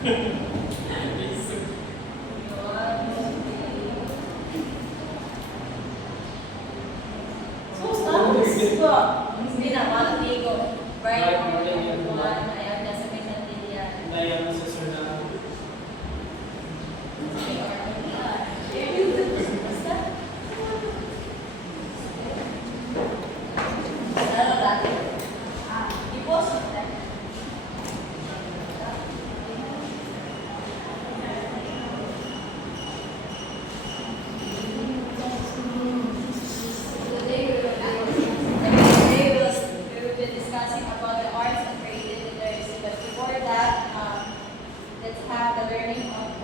Hindi na, walang ligo. Bright morning, everyone. Ayan, nasa may Santillan. Daya mo sa Suriname. Basta? Lalo dati. I-post mo tayo. Today we will be discussing about the arts and creative literacy. But before that, let's have the learning of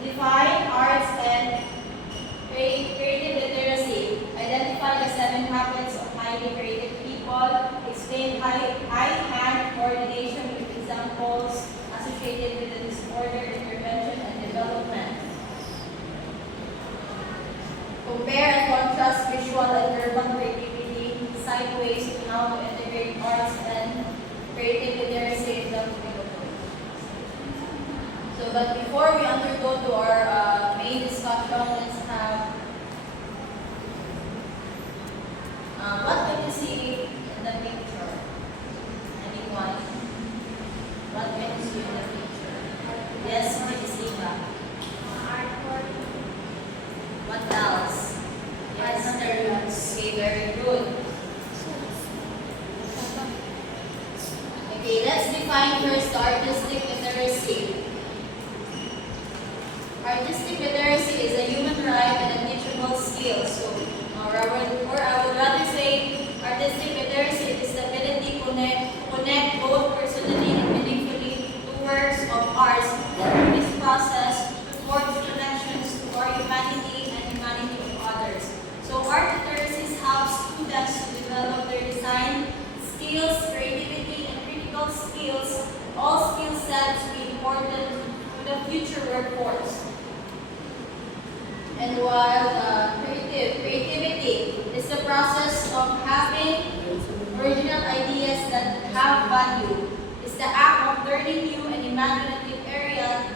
define arts and creative literacy. Identify the 7 habits of highly creative people. Explain high-hand coordination with examples associated with the disorder, intervention, and development. Compare and contrast visual and urban creativity. Decide ways on how to integrate arts and creative literacy in the curriculum. So, but before we undergo to our main discussion, let's have what can you see in the picture? Anyone? What can you see in the picture? Yes, Miss Eva. What else? Yes, okay, very good. Okay, let's define first artistic literacy. Artistic literacy is a human right and a teachable skill. So, or I would rather say, artistic literacy is the ability to connect both personally and meaningfully to works of arts. Through this process, to forge connections to our humanity and humanity of others. So, art literacy helps students to develop their design skills, creativity, and critical skills. All skill sets be important to the future workforce. And while creativity is the process of having original ideas that have value. It's the act of turning new and imaginative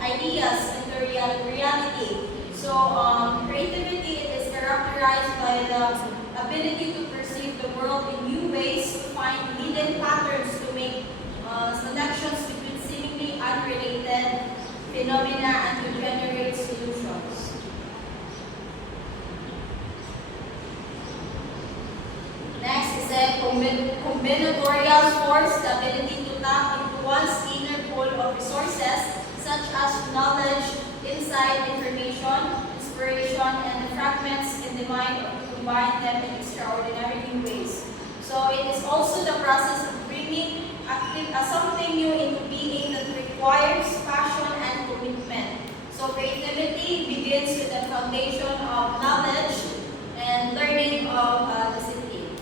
ideas into reality. So creativity is characterized by the ability to perceive the world in new ways, to find hidden patterns, to make connections between seemingly unrelated phenomena, and to generate solutions. Next is a combinatorial force, the ability to tap into one's inner pool of resources such as knowledge, insight, information, inspiration, and the fragments in the mind to combine them in extraordinary new ways. So it is also the process of bringing something new into being that requires passion and commitment. So creativity begins with the foundation of knowledge and learning of the city.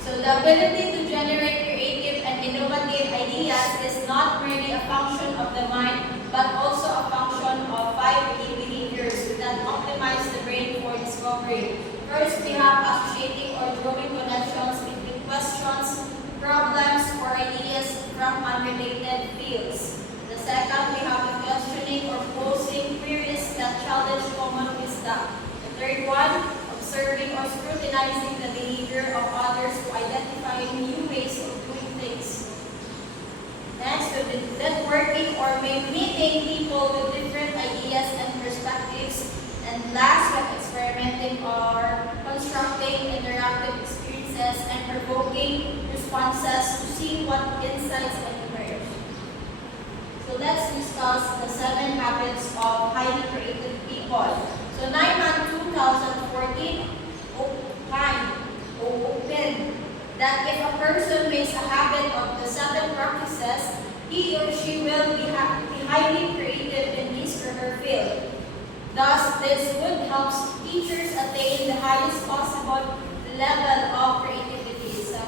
So the ability to generate creative and innovative ideas is not merely a function of the mind, but also a function of 5 key behaviors that optimize the brain for discovery. First, we have associating or drawing connections between questions, problems, or ideas from unrelated fields. The second, we have the questioning or posing queries that challenge common wisdom. The third one, observing or scrutinizing the behavior of others to identify new ways of doing things. Next, with networking or meeting people with different ideas and perspectives. And last, with experimenting or constructing interactive experiences and provoking responses to see what insights emerge. So let's discuss the 7 habits of highly creative people. So 9/1/2014 opened that if a person makes a habit of the 7 practices, he or she will be highly creative in his or her field. Thus, this would help teachers attain the highest possible level of creativity. So,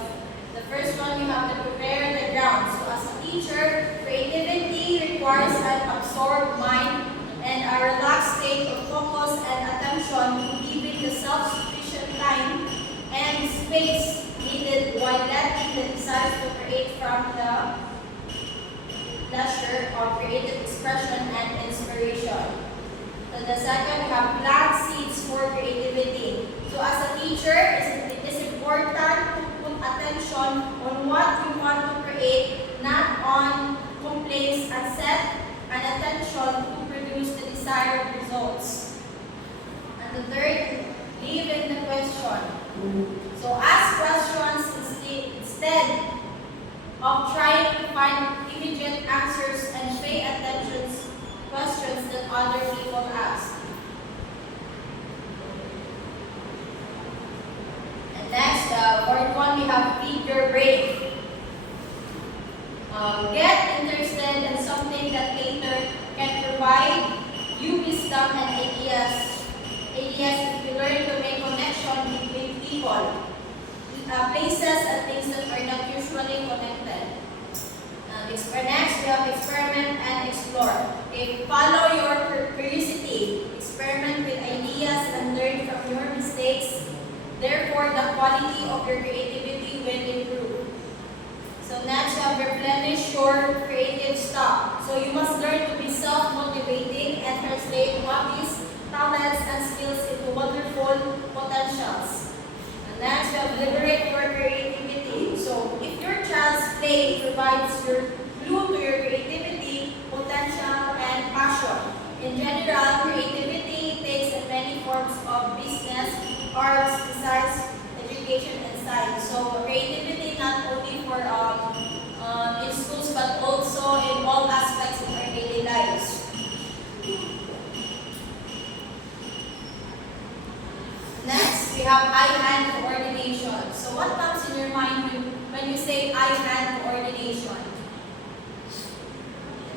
the first one, you have to prepare the ground. So, as a teacher, creativity requires an absorbed mind and a relaxed state of focus and attention, giving the self-sufficient time and space needed while letting the desires to create from the leisure of creative expression and inspiration. So the second, we have plant seeds for creativity. So as a teacher, it is important to put attention on what you want to create, not on complaints, and set an attention to produce the desired results. And the third, leave in the question. So ask questions instead of trying to find immediate answers and pay attention to questions that other people ask. And next, fourth one, we have feed your brain. Get interested in something that later can provide you wisdom and ideas. If you learn to make connection between people, places, and things that are not usually connected. Next, we have experiment and explore. Okay, follow your curiosity. Experiment with ideas and learn from your mistakes. Therefore, the quality of your creativity will improve. So next, you have replenish your creative stock. So you must learn to be self-motivating and translate hobbies, talents, and skills into wonderful potentials. And next, you have liberate your creativity. So if your child's play provides your clue to your creativity, potential, and passion. In general, creativity takes in many forms of business, arts, design, education, and science. So creativity not only for in schools but also in all aspects of our daily lives. Next, we have eye-hand coordination. So what comes in your mind when you say eye-hand coordination?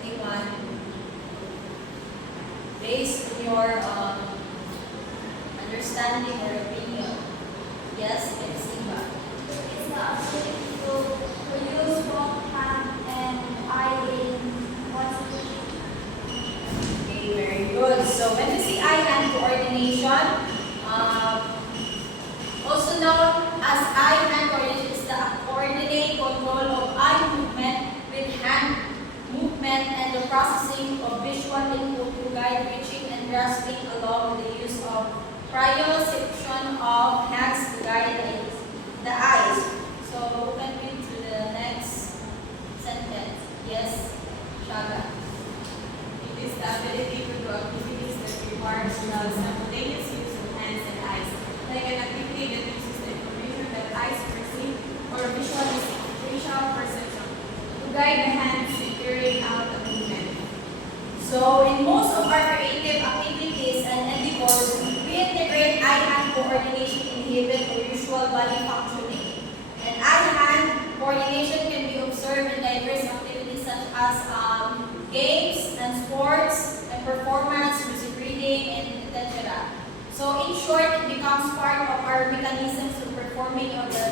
Anyone? Based on your understanding or opinion. Yes, Epsiba. It's the ability to use both hand and eye in one situation. Okay, very good. So when you see eye-hand coordination, also known as eye-hand coordination, is the coordinate control of eye movement with hand movement and the processing of visual input to guide reaching and grasping along with the use of proprioception of hands to guide the eyes. So who can read to the next sentence? Yes, Shaga. It is the ability to do activities that require the simultaneous use of hands and eyes, like an activity that uses the information that eyes perceive or visual perception to guide the hands in carrying out a movement. So in most of our creative activities and endeavors, we integrate eye-hand coordination inhibit the usual body functioning. And eye-hand coordination can be observed in diverse activities such as games and sports and performance, music reading, and etc. So in short, it becomes part of our mechanisms of performing of the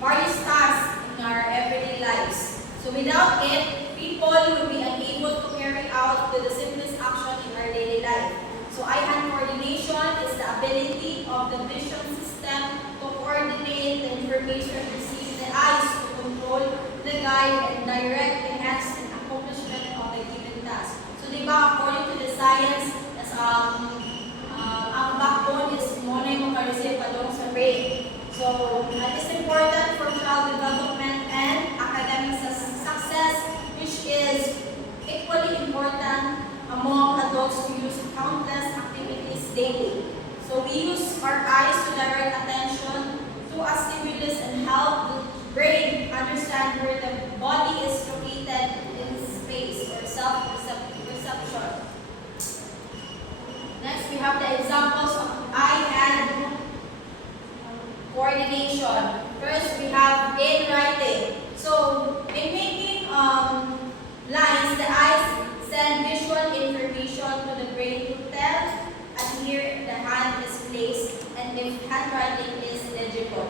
various tasks in our everyday lives. So without it, people will be unable to carry out the simplest action in our daily life. So eye-hand coordination is the ability of the vision system to coordinate the information received by the eyes to control, the guide, and direct the hands in accomplishment of the given task. So diba, according to the science, ang backbone is muna yung makareceive padong sa brain. So it is important for child development and academic success, which is equally important among adults who use countless activities daily. So we use our eyes to direct attention to a stimulus and help the brain understand where the body is located in space or self-perception. Next, we have the examples of eye-hand coordination. First, we have in writing. So, in making lines, the eyes send visual information to the brain to tell and here the hand is placed and if handwriting is legible.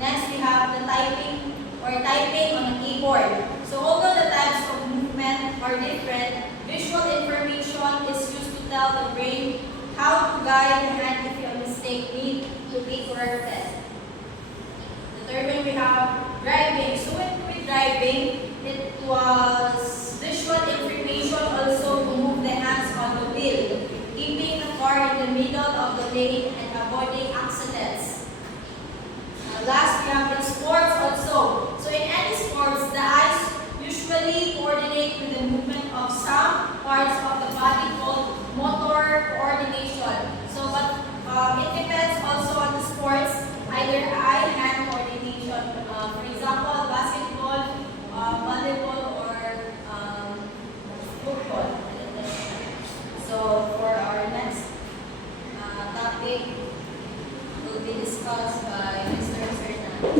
Next, we have the typing on a keyboard. So, although the types of movement are different, visual information is used to tell the brain how to guide the hand if a mistake needs to be corrected. we have driving. So when we're driving, it was visual information also to move the hands on the wheel, keeping the car in the middle of the lane and avoiding accidents. Last, we have in sports also. So in any sports, the eyes usually coordinate with the movement of some parts of the body called motor coordination. So, but it depends also on the sports, either eye-hand coordination. For example, basketball, volleyball, or football. So, for our next topic, will be discussed by Mr. Fernandez.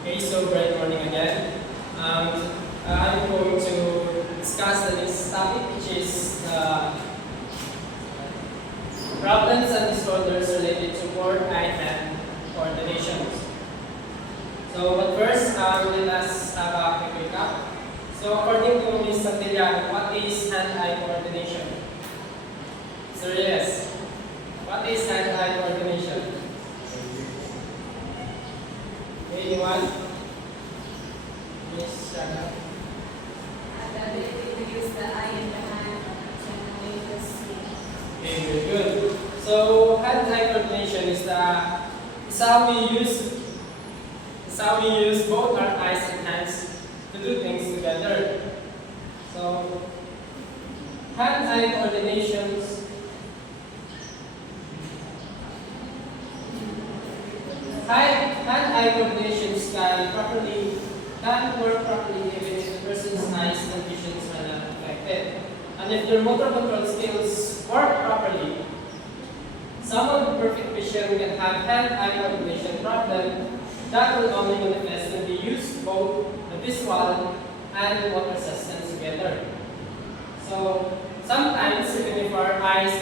Okay, so great morning again. I'm going to discuss the next topic, which is problems and disorders related to eye-hand coordinations. So, but first, let us have a quick recap. So, according to Ms. Santillano, what is hand-eye coordination? So, yes, what is hand-eye coordination? Anyone? Miss Shana? The ability to use the eye and the hand to make us see. Okay, very good. So hand-eye coordination is how we use both our eyes and hands to do things together. So hand-eye coordinations hand-eye coordinations can work properly even if the person's eyes and visions are not affected. And if their motor control skills work properly, someone with perfect vision can have hand-eye coordination problem that will only manifest when they use both the visual and the motor systems together. So sometimes even if our eyes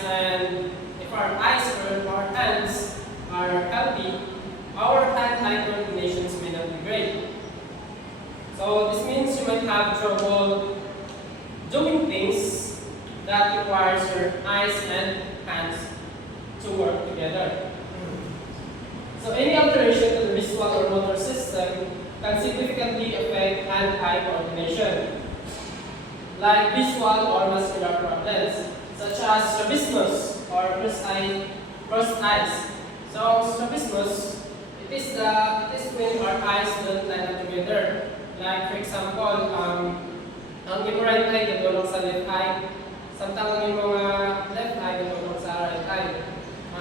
or our hands are healthy, our hand-eye coordinations may not be great. So this means you might have trouble doing things that requires your eyes and hands to work together. So any alteration to the visual or motor system can significantly affect hand-eye coordination, like visual or muscular problems, such as strabismus or crossed eyes. So strabismus, it is when our eyes don't line up together. Like for example, ang yung right eye natulong sa left eye, samtang yung mga left eye natulong sa right eye.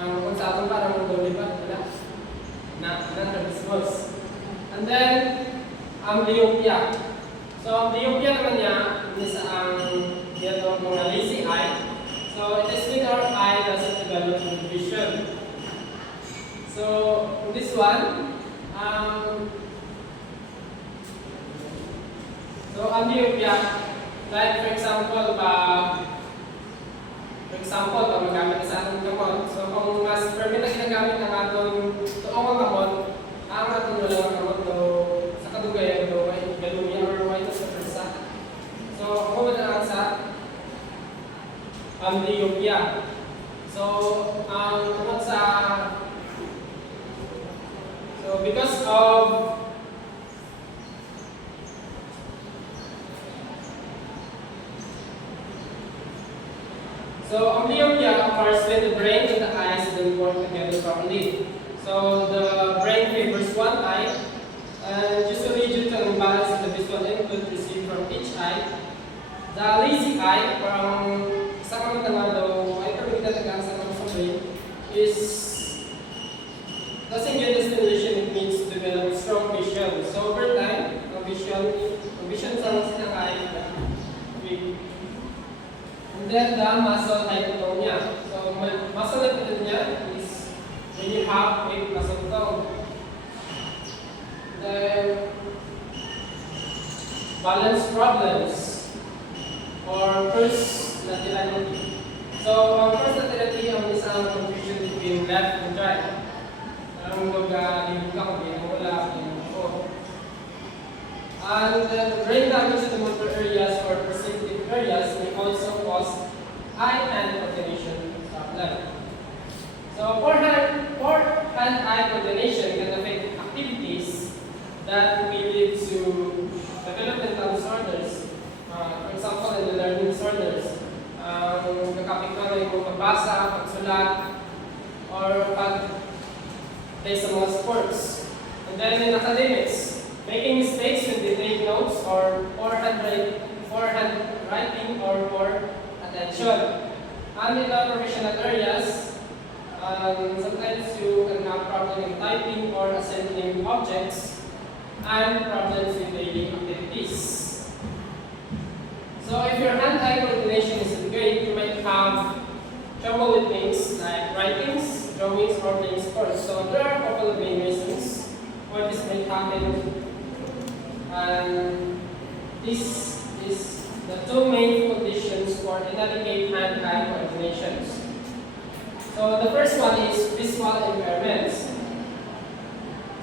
Kung sa atin parang lulipat, wala. Na strabismus. And then, myopia. So ang myopia naman niya, is ang mga lazy eye. So it is when our eye doesn't develop good vision. So this one, so ang myopia, like for example, pag magamit sa atong kamot. So kung mas permit na ginagamit ang atong tuong ang kamot, ang atong walang ang kamot do sa kadugayan do ay galuya or white sa persa. So ako na lang sa myopia. So ang kamot sa because of ang myopia occurs when the brain and the eyes don't work together properly. So the brain favors one eye, and usually due to an imbalance in the visual input received from each eye, the lazy eye, or ang isang mga tanga daw ay permitted sa brain, doesn't get the stimulation it needs to develop strong vision. So over time, ang vision sa mga eye weak. And then the muscle hypotonia. So muscle hypotonia is when you have weak muscle tone. Then balance problems or first laterality. So first laterality ang isang confusion between left and right. Ang dibuka ko din wala ako. And the brain damage to motor areas or perceptive areas may also cause eye-hand coordination problem. So poor hand-eye coordination can affect activities that may lead to developmental disorders. For example, in the learning disorders, nakapit ka na yung pagbasa, pagsulat, or pag-play sa mga sports. And then in academics, making mistakes when they take notes or poor handwriting or poor attention. And in the professional areas, sometimes you can have problems in typing or assembling objects and problems with daily activities. So if your hand-eye coordination isn't great, you might have trouble with things like writings, drawings, or playing sports. So there are a couple of main reasons why this may happen. And this is the two main conditions for inadequate hand-eye coordinations. So the first one is visual impairments.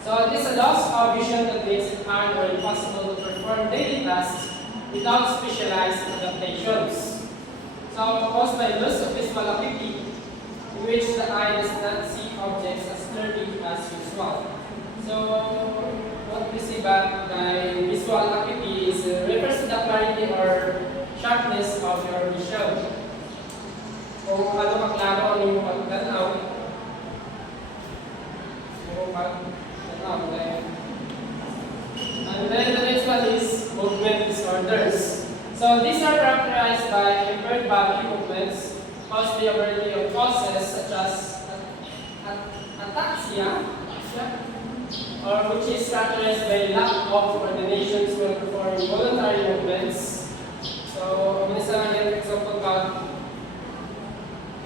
So this is a loss of vision that makes it hard or impossible to perform daily tasks without specialized adaptations. So caused by loss of visual acuity, in which the eye does not see objects as clearly as usual. So what we see by visual acuity is refers to the clarity or sharpness of your vision. Kung ano kaklaro ang iyong pagtanaw, and then the next one is movement disorders. So these are characterized by impaired body movements caused by a variety of causes such as ataxia, or which is characterized by lack of coordination when performing voluntary movements. So, minsan lang yan, for example,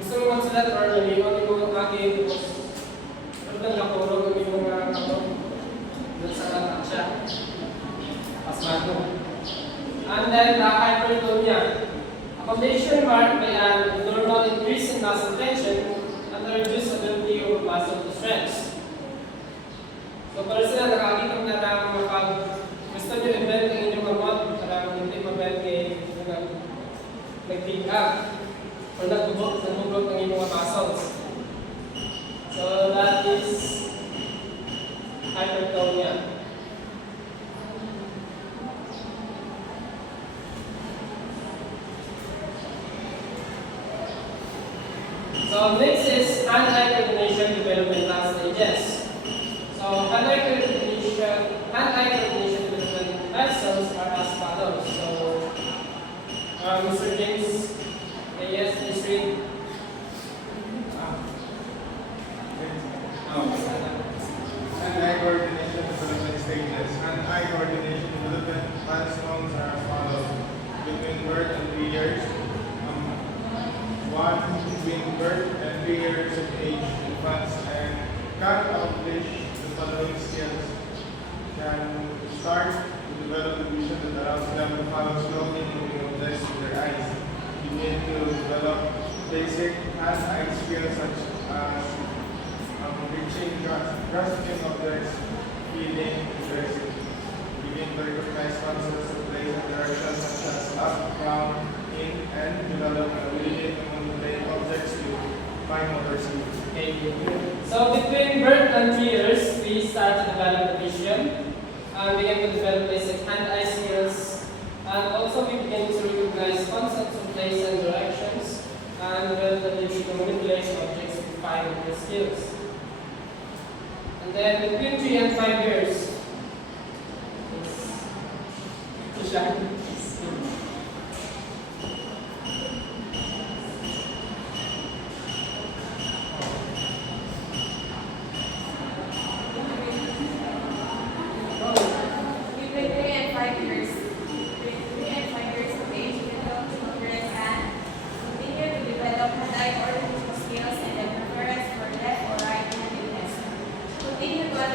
gusto mo magsulat or naliwan mo ang aking pag nakurog ang mga doon sa ataxia. Pasmado. And then the hypertonia. A condition marked by an abnormal increase in muscle tension and the reduced ability of muscle to stretch. So para sila nakakita na lang kapag gusto nyo i-bend ang inyong amot, parang hindi ma-bend kay nag-pick up or nagbugbog ang inyong mga muscles. So that is hypertonia. So next is hand-eye coordination developmental stages. So hand-eye coordination development milestones are as follows. So Mr. James, yes, please read. Hand-eye coordination development stages. Hand-eye coordination development milestones are as follows. Between birth and 3 years. 1. Between birth and 3 years of age, infants can accomplish the following skills. Can start to develop the vision that allows them to follow slowly moving objects with their eyes. Begin to develop basic hand-eye skills such as reaching, grasping objects, feeding, dressing. Begin to recognize concepts of place and direction such as up, down, in, and develop an ability to manipulate objects with fine motor skills. So between birth and 3 years, we start to develop the vision and begin to develop basic hand-eye skills, and also we begin to recognize concepts of place and directions, and develop the ability to manipulate objects with fine motor skills. And then between 3 and 5 years,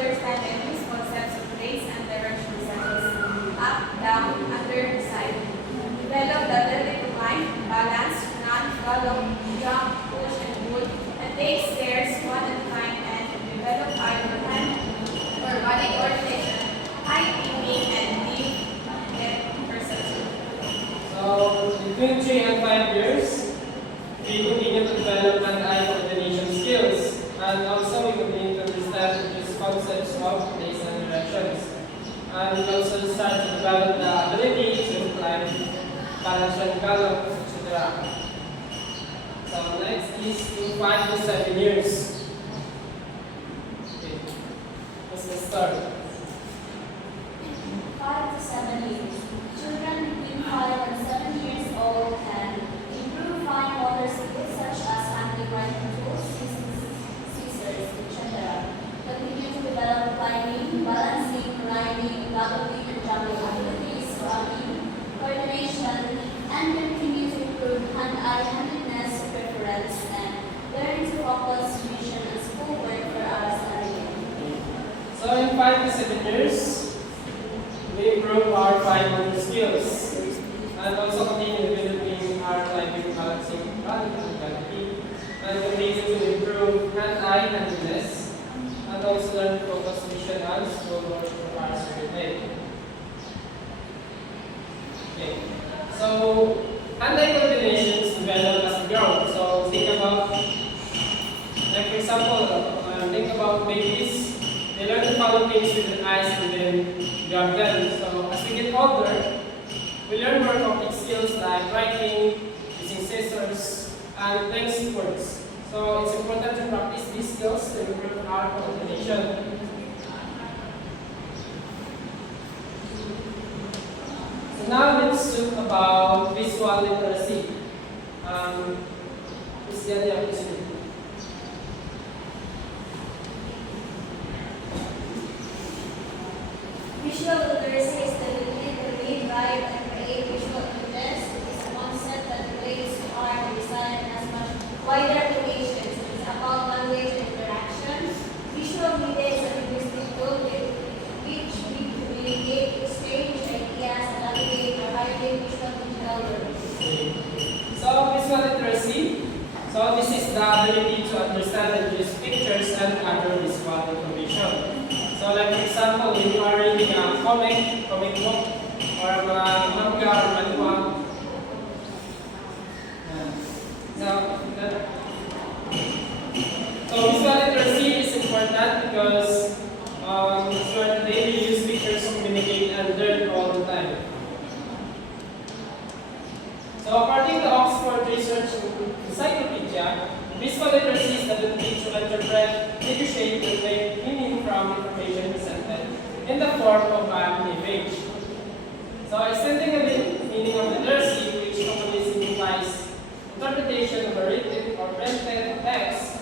understand and use concepts and we also start to develop the ability to climb Kalashan Gallop, etc. So next is to 5 to 7 years. Okay, let's start. 5 to 7 years. Children between 5 and 7 years old can improve fine motor skills such as handling writing tools, scissors, etc. Continue to develop climbing, balancing, riding, galloping, and jumping abilities, running, coordination, and continue to improve hand-eye handedness, preference, and learn to focus, vision, and schoolwork for hours a day. So in 5 to 7 years, we improve our fine motor skills and also continue developing our climbing, balancing, running, and continue to improve hand-eye handedness and also learn to focus, vision, and schoolwork for hours every day. Okay. So hand-eye coordinations develop as we grow. So think about, like for example, think about babies. They learn to follow things with their eyes and then grab them. So as we get older, we learn more complex skills like writing, using scissors, and playing sports. So it's important to practice these skills to improve our coordination. So now let's talk about visual literacy. Is there the opportunity? Visual literacy is the ability to read, write, and create visual images. It is a concept that relates to art and design and has much wider applications. It is about language and interaction. Visual media is a linguistic tool with which we communicate, exchange ideas, and navigate a highly visual digital world. So visual literacy. So this is the ability to understand and use pictures and other visual information. So like for example, when you are reading a comic book, or a manga or manhwa. So visual literacy is important because today we use pictures to communicate and learn all the time. So according to Oxford Research Encyclopedia, visual literacy is the ability to interpret, negotiate, and make meaning from information presented in the form of an image. So extending the meaning of literacy, which commonly signifies interpretation of a written or printed text,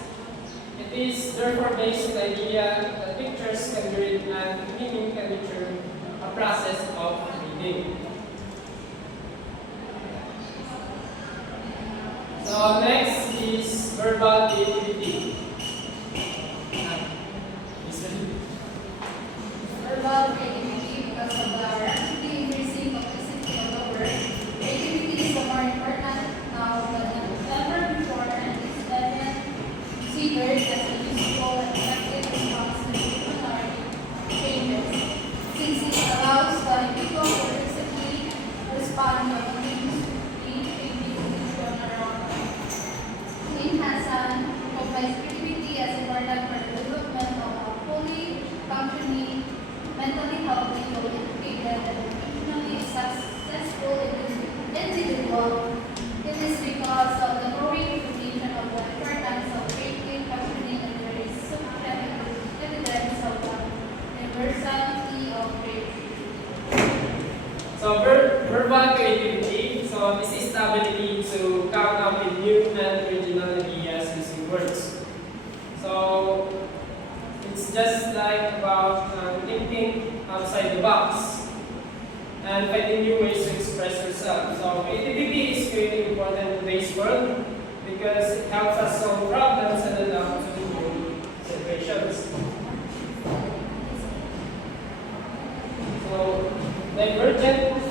it is therefore based on the idea that pictures can be read and meaning can be through a process of reading. So next is verbal creativity. Verbal creativity, because of the rapidly increasing complexity of the word, creativity is more important now than ever before, and is evident considered as a useful and effective response to human changes, since it allows the individual to instantly respond to Hassan provides creativity as important for the development of a fully functioning, mentally healthy, educated, and emotionally successful individual. It is because of the growing recognition of the importance of creative functioning, and there is sufficient evidence of the universality of creativity. So verbal creativity, so this is the ability to come up with new and original ideas using words. So it's just like about thinking outside the box and finding new ways to express yourself. So creativity is really important in today's world because it helps us solve problems and adapt to new situations. So divergent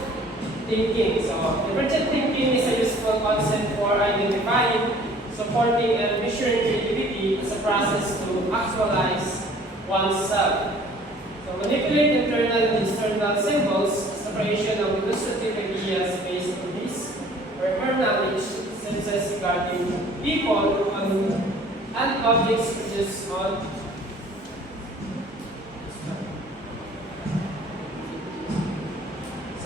thinking. So divergent thinking is a useful concept for identifying, supporting, and measuring creativity as a process to actualize oneself. So manipulate internal and external symbols is the creation of illustrative ideas based on this or her knowledge, senses regarding people and objects produced on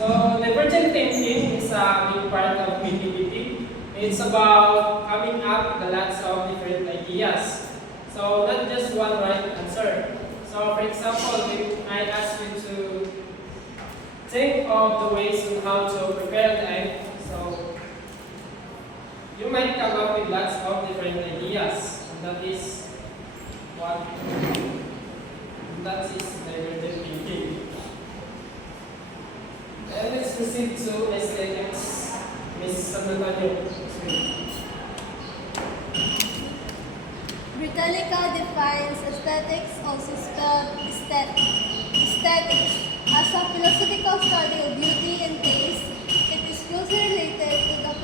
So divergent thinking is a big part of creativity. It's about coming up with lots of different ideas. So not just one right answer. So for example, if I ask you to think of the ways on how to prepare the egg, so you might come up with lots of different ideas. And that is what that is divergent thinking. And let's proceed to aesthetics. Ms. Sandoval. Britannica defines aesthetics, also spelled aesthetics, as a philosophical study of beauty and taste. It is closely related to the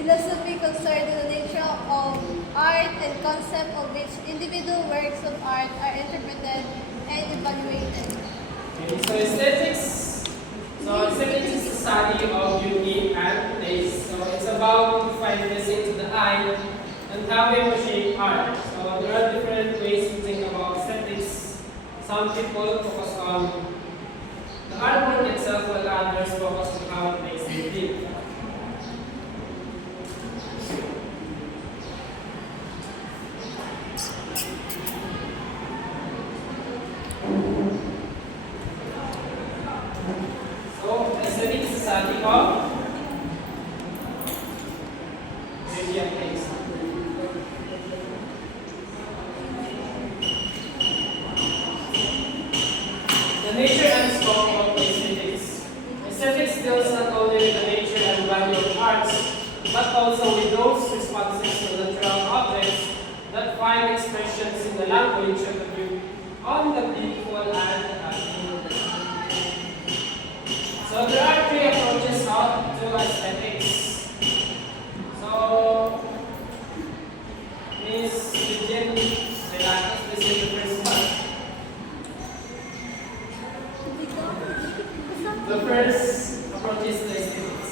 philosophy concerning the nature of art and concept of which individual works of art are interpreted and evaluated. Okay, so aesthetics. So aesthetics is the study of beauty and taste. So it's about fine pleasing to the eye and how we appreciate art. So there are different ways to think about aesthetics. Some people focus on the artwork itself, while others focus on how it makes them feel. So aesthetics is the study of beauty and taste. The nature and scope of aesthetics. Aesthetics deals not only with the nature and value of arts, but also with those responses to natural objects that find expressions in the language of the view on the beautiful and the ugly. So there are three approaches to aesthetics. So Ms. Eugene Relatos, this is the first one. The first approach is the aesthetics.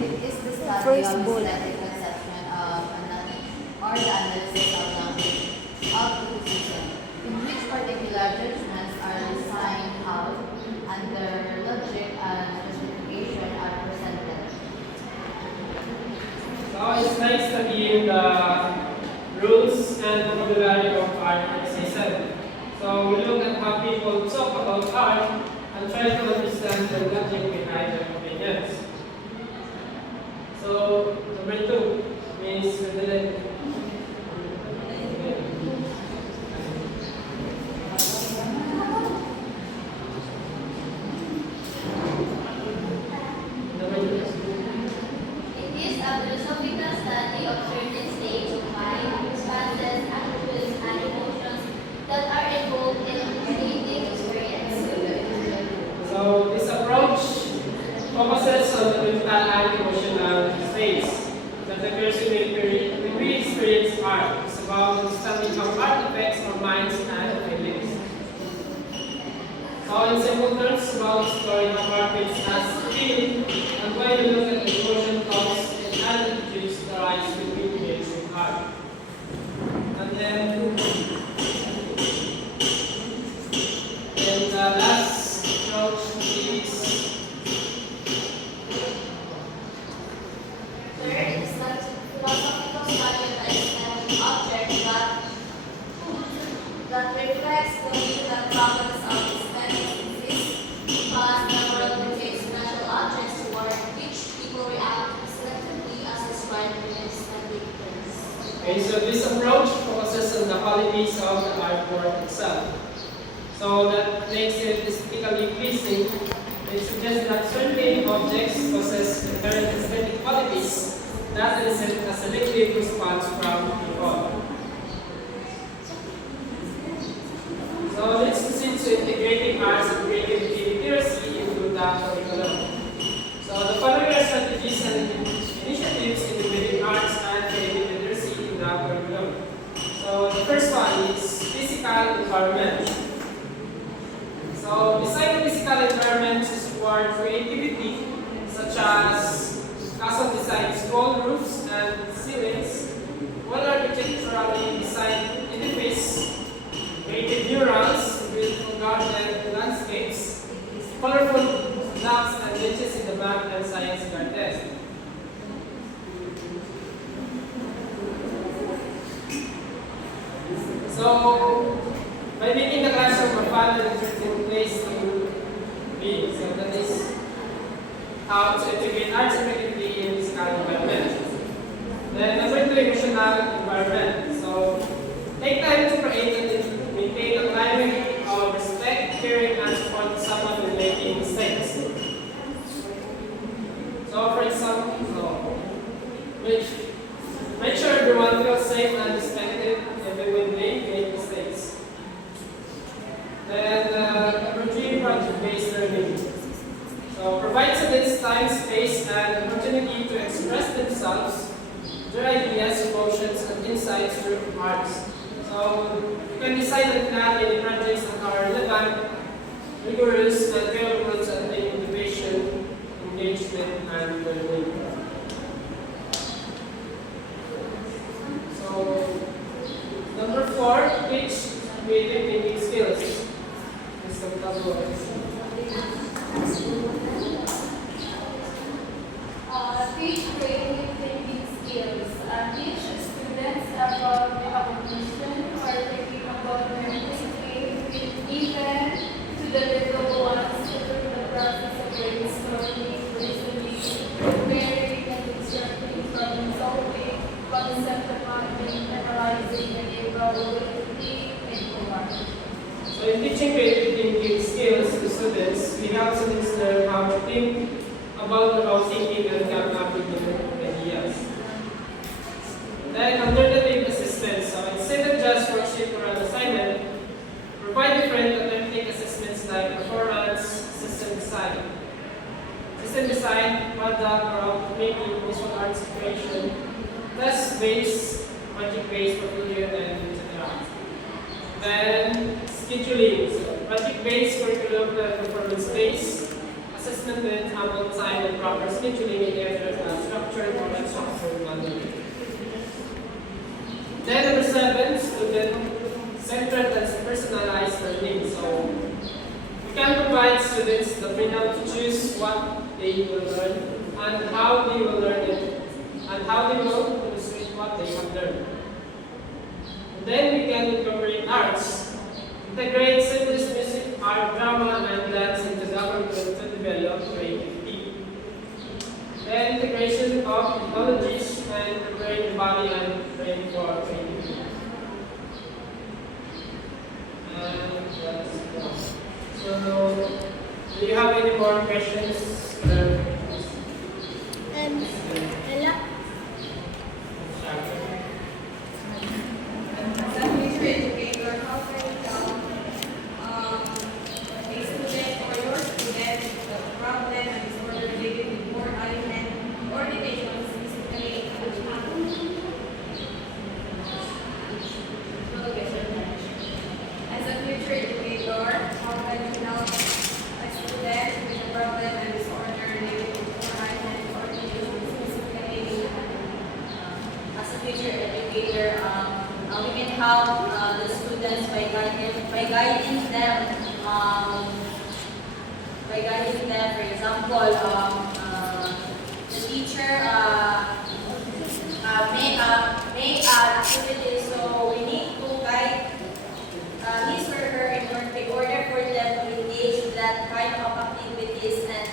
It is the study First of bullet. aesthetic conception of or the analysis of language of criticism, in which particular judgments are designed out under logic and justification are presented. So it's nice to be in the rules and vocabulary of art, as I said. So we look at how people talk about art and try to understand the logic behind their opinions. So number two, Ms. Madeleine. Number two. It is a philosophical study of certain states of mind, responses, attitudes, and emotions that are involved in creating experience. So this approach focuses on the mental and emotional states that occurs when we experience art. It's about understanding how art affects our minds and feelings. So in simple terms, it's about exploring how art makes us feel and why we look at the emotion, thoughts, and attitudes that arise when we engage in art. And then the last approach is Third is the philosophical study of the aesthetic object that reflects the way that problems of aesthetics exist, because the world contains natural objects toward which people react selectively as described in aesthetic terms. okay, so this approach focuses on the qualities of the artwork itself. So that makes it aesthetically pleasing. It suggests that certain objects possess inherent aesthetic qualities that elicit a selective response from people. So let's proceed to integrating arts and creativity literacy into the curriculum. So the following are strategies and initiatives integrating arts and creative literacy in the curriculum. So the first one is physical environment. So beside the physical environment to support creativity, such as custom designed school roofs and ceilings, well architecturally designed edifices, creative murals, beautiful garden landscapes, colorful blocks and benches in the math and science garden. So, by making the classroom a fun and interesting place to be, so that is how to integrate arts effectively in physical environment. Then number 2, emotional environment. So, take time to create and maintain a climate of respect, caring, and support to someone who is making mistakes. So, for example, make sure everyone feels safe and respected even when they make mistakes. Then number 3, project-based learning. So, provide students time, space, and opportunity to express themselves, their ideas, emotions, and insights through arts. So, you can decide and plan any projects that are relevant, rigorous, and favorable to attain motivation, engagement, and learning. So, number 4, teach creative thinking skills. Mr. Tabo. Teach creative thinking skills. Teach students about recognition or thinking about learning even to the little ones through the process of brainstorming, listening, preparing, and constructing, problem solving, concept development, analyzing, and evaluating, and more. So in teaching creative thinking skills to students, we help students learn how to think about how thinking and come up with new ideas. Then alternative assessments. So instead of just worksheet or an assignment, provide different analytic assessments like performance, system design, product or making, visual arts creation, test-based, project-based, portfolio, and etc. Then scheduling. So project-based curriculum and performance-based assessment with ample time and proper scheduling in areas structured or unstructured manner. Then number 7, student-centered and personalized learning. So we can provide students the freedom to choose what they will learn and how they will learn it and how they will illustrate what they have learned. And then we can incorporate arts. Integrate simplest music, art, drama, and dance into the curriculum to develop creativity. Then integration of technologies and preparing the body and brain for creativity. And that's all. So, do you have any more questions? Ella? As a future educator, how can you tell a student or your student the problem and disorder related with more alignment, coordination, specifically as a future educator, how can you help a student with a problem and disorder related with more alignment, coordination, specifically As a future educator, we can help the students by guiding them. By guiding them, for example, the teacher make activities, so we need to guide his or her in order for them to engage with that kind of activities and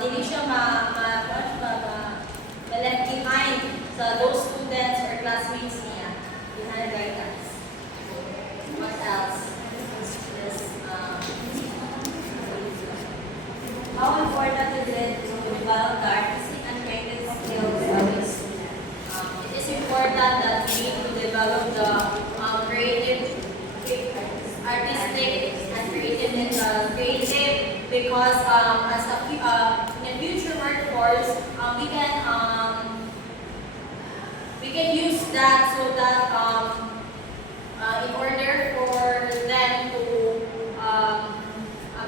hindi siya left behind sa those students or classmates niya behind guidance. What else? Yes, how important is it to develop the artistic and creative skills of a student? It is important that we need to develop the creative, artistic and creative because as a in the future workforce we can use that so that in order for them to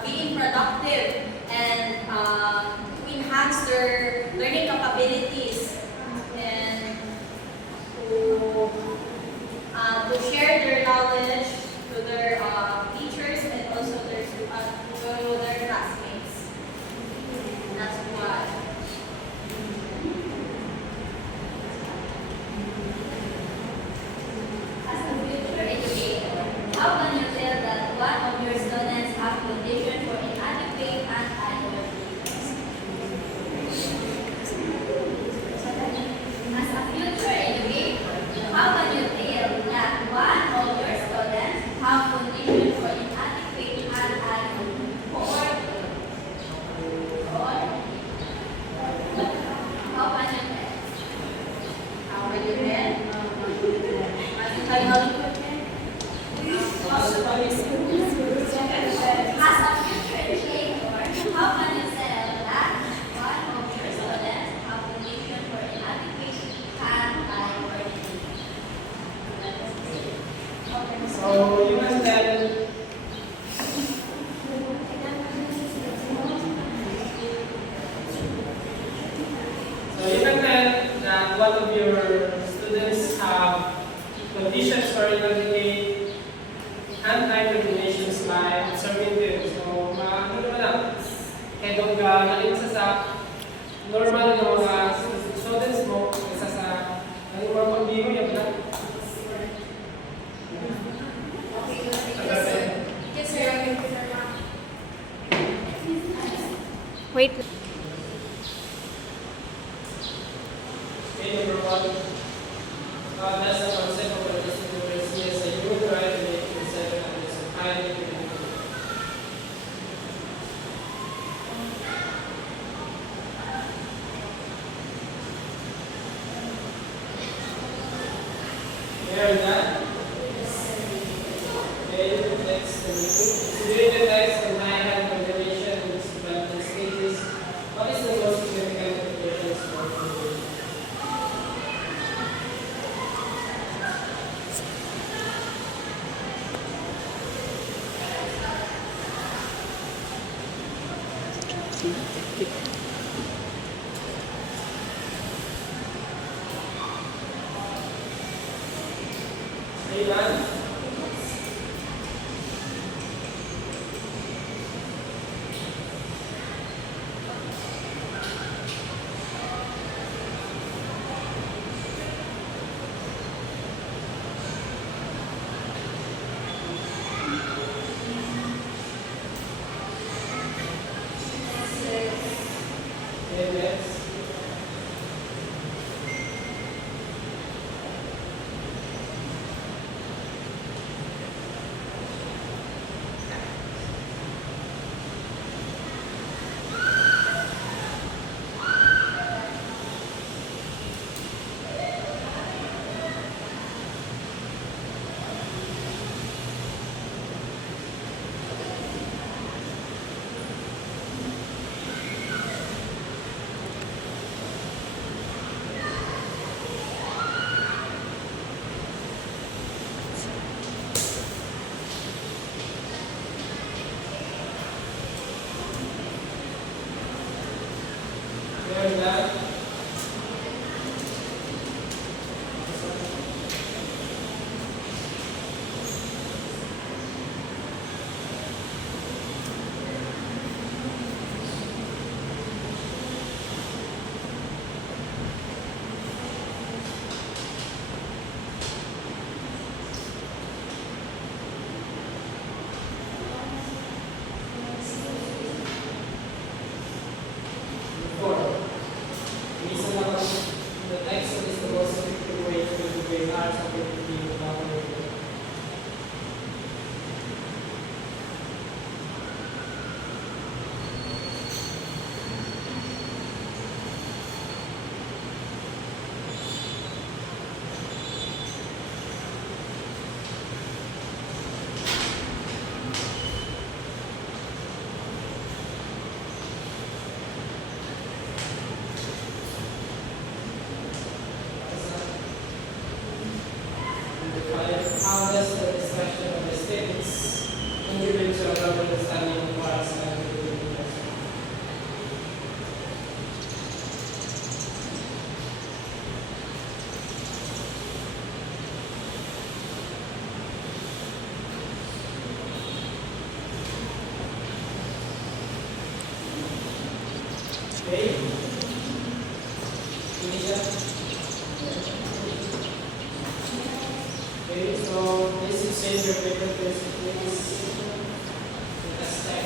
be productive and to enhance their learning capabilities and to share their knowledge to their teachers and also their kaya kung galing sa normal na mga students mo, kaysa sa ano mga pag-biro yan na. Wait. Okay, number one, that's the concept of realistic literacy as a human right to make consent and is a highly critical. Clear on that? Okay, next, considering the text on high hand coordination in its development stages, what is the most significant implications for the Amen. Okay, next. Clear on that? Four. Reason about the text is the most effective way to integrate arts of the document. How does the discussion of the statements contribute to a better understanding of arts and the Okay. Tunisia. Okay, so this is change your paper please. Let's check.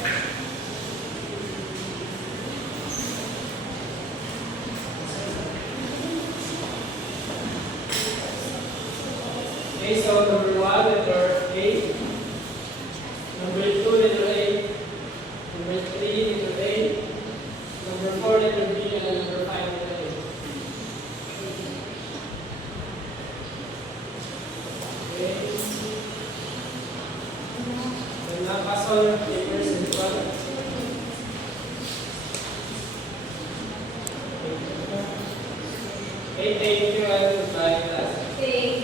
Okay, so number one, letter A. Number two, letter A. Number three, letter A. Number four, letter B, and number five, letter A. Okay. Then now pass on your papers in front. Okay, thank you and goodbye class. Thank